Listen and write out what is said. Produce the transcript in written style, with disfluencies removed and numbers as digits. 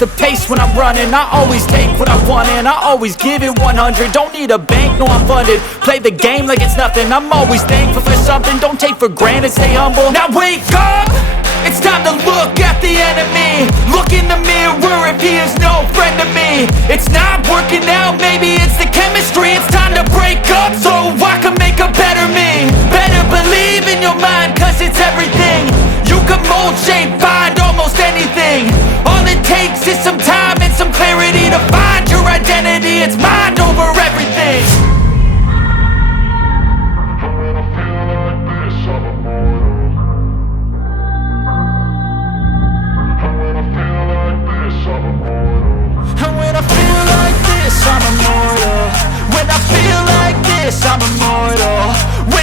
the pace when I'm running. I always take what I want and I always give it 100. Don't need a bank, no I'm funded. Play the game like it's nothing. I'm always thankful for something. Don't take for granted, stay humble. Now wake up! It's time to look at the enemy. Look in the mirror if he is no friend to me. It's not working out, maybe it's the chemistry. It's time to break up so I can make a better me. Better believe in your mind, cause it's everything. You can mold, shape, find almost anything. All it takes is some time and some clarity to find your identity. It's mind over everything. And when I feel like this, I'm immortal. When I feel like this, I'm immortal. When